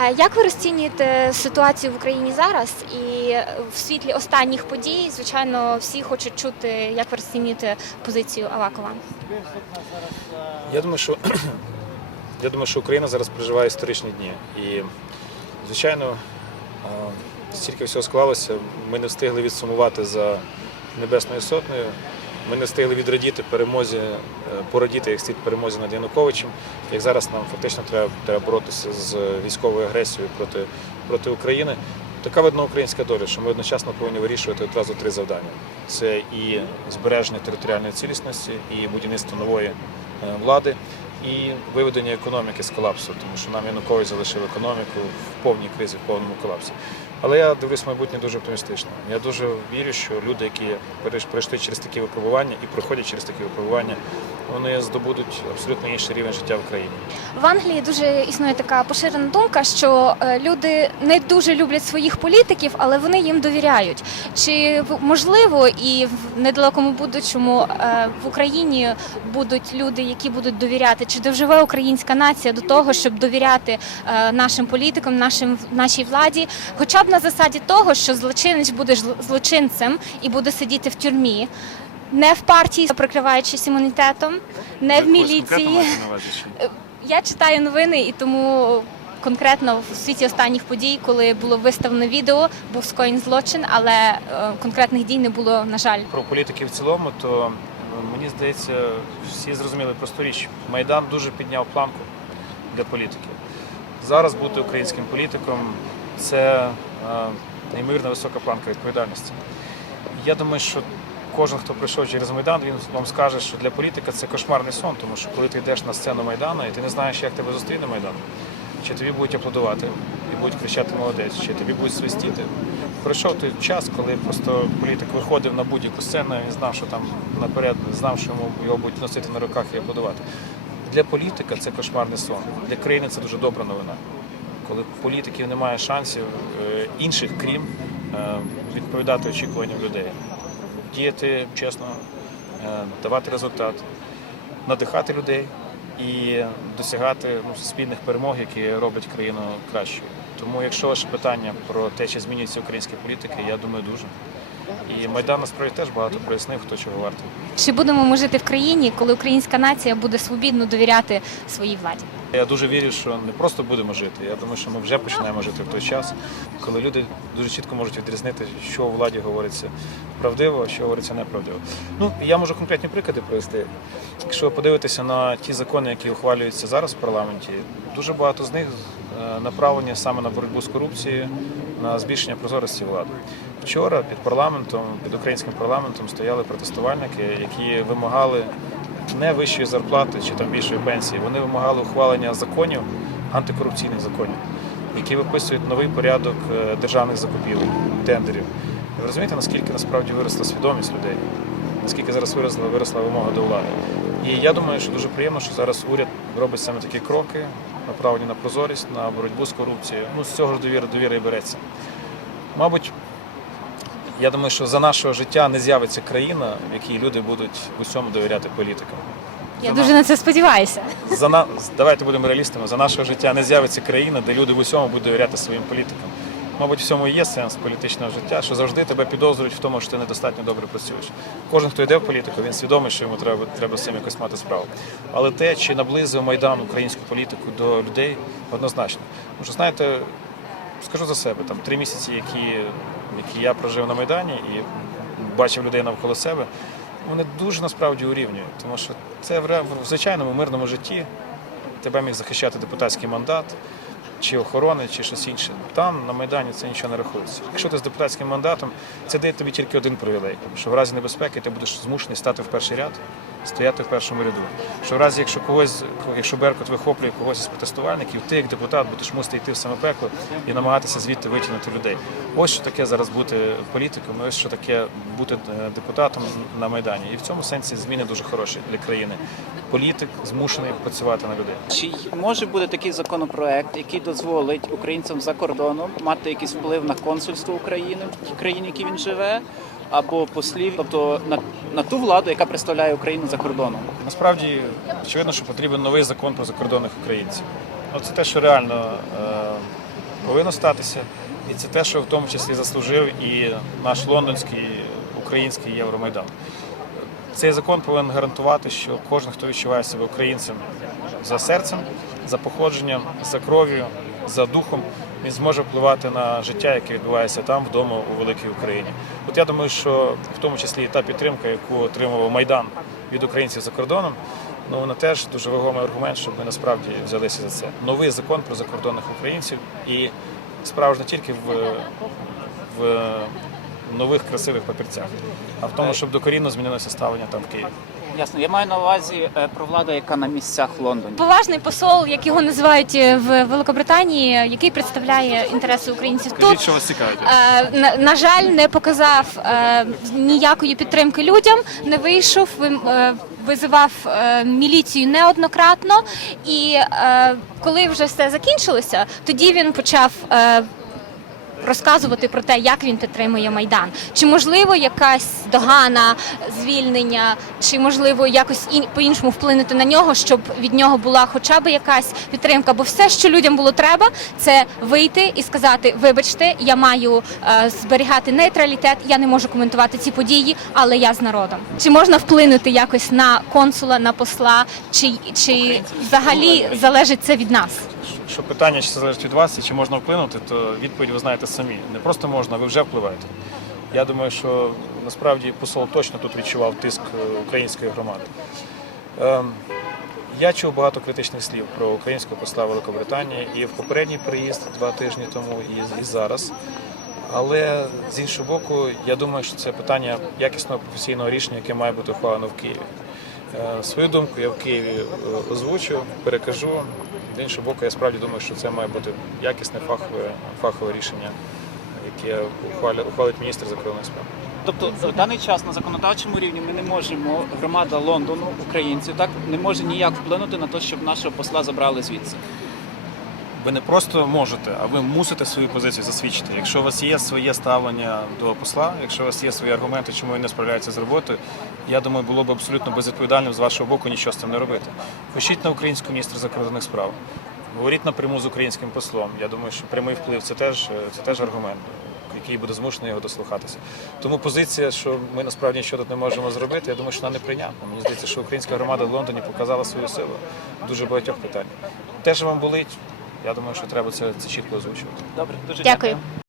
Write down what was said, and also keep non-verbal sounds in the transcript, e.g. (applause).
Е, Як ви розцінюєте ситуацію в Україні зараз? І в світлі останніх подій, звичайно, всі хочуть чути, як ви розцінюєте позицію Авакова. Я думаю, що (clears throat) я думаю, що Україна зараз переживає історичні дні. І, звичайно, стільки всього склалося, ми не встигли відсумувати за Небесною Сотнею. Ми не встигли відрадіти перемозі, е, порадіти як слід перемозі над Януковичем. Як зараз нам фактично треба, треба боротися з військовою агресією проти, проти України. Така видно українська доля, що ми одночасно повинні вирішувати одразу три завдання: це і збереження територіальної цілісності, і будівництво нової е, влади, і виведення економіки з колапсу, тому що нам Янукович залишив економіку в повній кризі, в повному колапсі. Але я дивлюсь майбутнє дуже оптимістично. Я дуже вірю, що люди, які перейшли через такі випробування і проходять через такі випробування, вони здобудуть абсолютно інший рівень життя в країні. В Англії дуже існує така поширена думка, що е, люди не дуже люблять своїх політиків, але вони їм довіряють. Чи можливо і в недалекому будучому е, в Україні будуть люди, які будуть довіряти? Чи доживе українська нація до того, щоб довіряти е, нашим політикам, нашим нашій владі, хоча б на засаді того, що злочинець буде зл- злочинцем і буде сидіти в тюрмі? Не в партії, прикриваючись імунітетом, не в міліції. Я читаю новини і тому конкретно в світі останніх подій, коли було виставлено відео, був скоєн злочин, але е, конкретних дій не було, на жаль. Про політиків в цілому, то ну, мені здається, всі зрозуміли просту річ. Майдан дуже підняв планку для політиків. Зараз бути українським політиком це е, неймовірно висока планка відповідальності. Я думаю, що кожен, хто пройшов через Майдан, він вам скаже, що для політика це кошмарний сон, тому що коли ти йдеш на сцену Майдану і ти не знаєш, як тебе зустріне Майдан, чи тобі будуть аплодувати і будуть кричати молодець, чи тобі будуть свистіти. Пройшов той час, коли просто політик виходив на будь-яку сцену, він знав, що там наперед знав, що йому його будуть носити на руках і аплодувати. Для політика це кошмарний сон. Для країни це дуже добра новина. Коли політиків немає шансів е, інших, крім е, відповідати очікуванням людей, діяти чесно, е, давати результат, надихати людей і досягати ну, спільних перемог, які роблять країну кращою. Тому, якщо ваше питання про те, чи змінюється українська політика, я думаю, дуже. І Майдан насправді теж багато прояснив, хто чого вартий. Чи будемо ми жити в країні, коли українська нація буде свобідно довіряти своїй владі? Я дуже вірю, що не просто будемо жити. Я думаю, що ми вже починаємо жити в той час, коли люди дуже чітко можуть відрізнити, що у владі говориться правдиво, що говориться неправдиво. Ну я можу конкретні приклади привести. Якщо ви подивитеся на ті закони, які ухвалюються зараз в парламенті, дуже багато з них е, направлені саме на боротьбу з корупцією, на збільшення прозорості влади. Вчора під парламентом, під українським парламентом стояли протестувальники, які вимагали не вищої зарплати чи там більшої пенсії. Вони вимагали ухвалення законів, антикорупційних законів, які виписують новий порядок е, державних закупівель, тендерів. Ви розумієте, наскільки насправді виросла свідомість людей, наскільки зараз виросла, виросла вимога до влади. І я думаю, що дуже приємно, що зараз уряд робить саме такі кроки, направлені на прозорість, на боротьбу з корупцією. Ну, з цього ж довіра, довіра і береться. Мабуть, я думаю, що за нашого життя не з'явиться країна, в якій люди будуть в усьому довіряти політикам. Я За дуже на це сподіваюся. За на... Давайте будемо реалістами. За нашого життя не з'явиться країна, де люди в усьому будуть довіряти своїм політикам. Мабуть, в цьому і є сенс політичного життя, що завжди тебе підозрюють в тому, що ти недостатньо добре працюєш. Кожен, хто йде в політику, він свідомий, що йому треба, треба з цим якось мати справу. Але те, чи наблизив Майдан українську політику до людей, однозначно. Тому що, знаєте, скажу за себе, там три місяці, які, які я прожив на Майдані і бачив людей навколо себе, вони дуже насправді урівнюють. Тому що це в, звичайному мирному житті тебе міг захищати депутатський мандат, чи охорони, чи щось інше. Там на Майдані це нічого не рахується. Якщо ти з депутатським мандатом, це дає тобі тільки один привілей, що в разі небезпеки ти будеш змушений стати в перший ряд, стояти в першому ряду. Що в разі, якщо когось, якщо Беркут вихоплює когось із протестувальників, ти як депутат будеш мусити йти в саме пекло і намагатися звідти витягнути людей. Ось що таке зараз бути політиком, ось що таке бути е, депутатом на Майдані. І в цьому сенсі зміни дуже хороші для країни. Політик змушений працювати на людей. Чи може бути такий законопроект, який дозволить українцям за кордоном мати якийсь вплив на консульство України в країні, в якій він живе, або послів, тобто на, на ту владу, яка представляє Україну за кордоном? Насправді, очевидно, що потрібен новий закон про закордонних українців. Ну, це те, що реально е, повинно статися. І це те, що в тому числі заслужив і наш лондонський український Євромайдан. Цей закон повинен гарантувати, що кожен, хто відчуває себе українцем за серцем, за походженням, за кров'ю, за духом, він зможе впливати на життя, яке відбувається там, вдома у великій Україні. От я думаю, що в тому числі і та підтримка, яку отримував Майдан від українців за кордоном, ну вона теж дуже вагомий аргумент, щоб ми насправді взялися за це. Новий закон про закордонних українців і справа ж не тільки в, в нових красивих папірцях, а в тому, щоб докорінно змінилося ставлення там в Києві. Ясно. Я маю на увазі е, про владу, яка на місцях в Лондоні. Поважний посол, як його називають е, в Великобританії, який представляє інтереси українців тут. що вас цікавить. Е, на, на жаль, не показав ніякої підтримки людям, не вийшов, визивав міліцію неоднократно. І коли вже все закінчилося, тоді він почав. Розказувати про те, як він підтримує майдан, чи можливо якась догана, звільнення, чи можливо якось ін- по-іншому вплинути на нього, щоб від нього була хоча б якась підтримка. Бо все, що людям було треба, це вийти і сказати: вибачте, я маю е, зберігати нейтралітет, я не можу коментувати ці події, але я з народом. Чи можна вплинути якось на консула, на посла, чи, чи взагалі залежить це від нас? Що питання, чи залежить від вас, і чи можна вплинути, то відповідь ви знаєте самі. Не просто можна, ви вже впливаєте. Я думаю, що насправді посол точно тут відчував тиск е, української громади. Ем, Я чув багато критичних слів про українського посла Великобританії і в попередній приїзд два тижні тому, і зараз. Але з іншого боку, я думаю, що це питання якісного професійного рішення, яке має бути ухвалено в Києві. Е, Свою думку я в Києві е, озвучу, перекажу. З іншого боку, я справді думаю, що це має бути якісне фахове, фахове рішення, яке ухвалить міністр закордонних справ. Тобто в даний час на законодавчому рівні ми не можемо, громада Лондону, українців, так не може ніяк вплинути на те, щоб нашого посла забрали звідси. Ви не просто можете, а ви мусите свою позицію засвідчити. Якщо у вас є своє ставлення до посла, якщо у вас є свої аргументи, чому він не справляється з роботою, я думаю, було б абсолютно безвідповідальним з вашого боку нічого з цим не робити. Пишіть на українського міністра закордонних справ, говоріть напряму з українським послом. Я думаю, що прямий вплив це теж це теж аргумент, який буде змушений його дослухатися. Тому позиція, що ми насправді нічого тут не можемо зробити, я думаю, що вона неприйнятна. Мені здається, що українська громада в Лондоні показала свою силу в дуже багатьох питаннях. Те, що вам болить, я думаю, що треба це, це чітко озвучувати. Добре, дуже Дякую. дякую.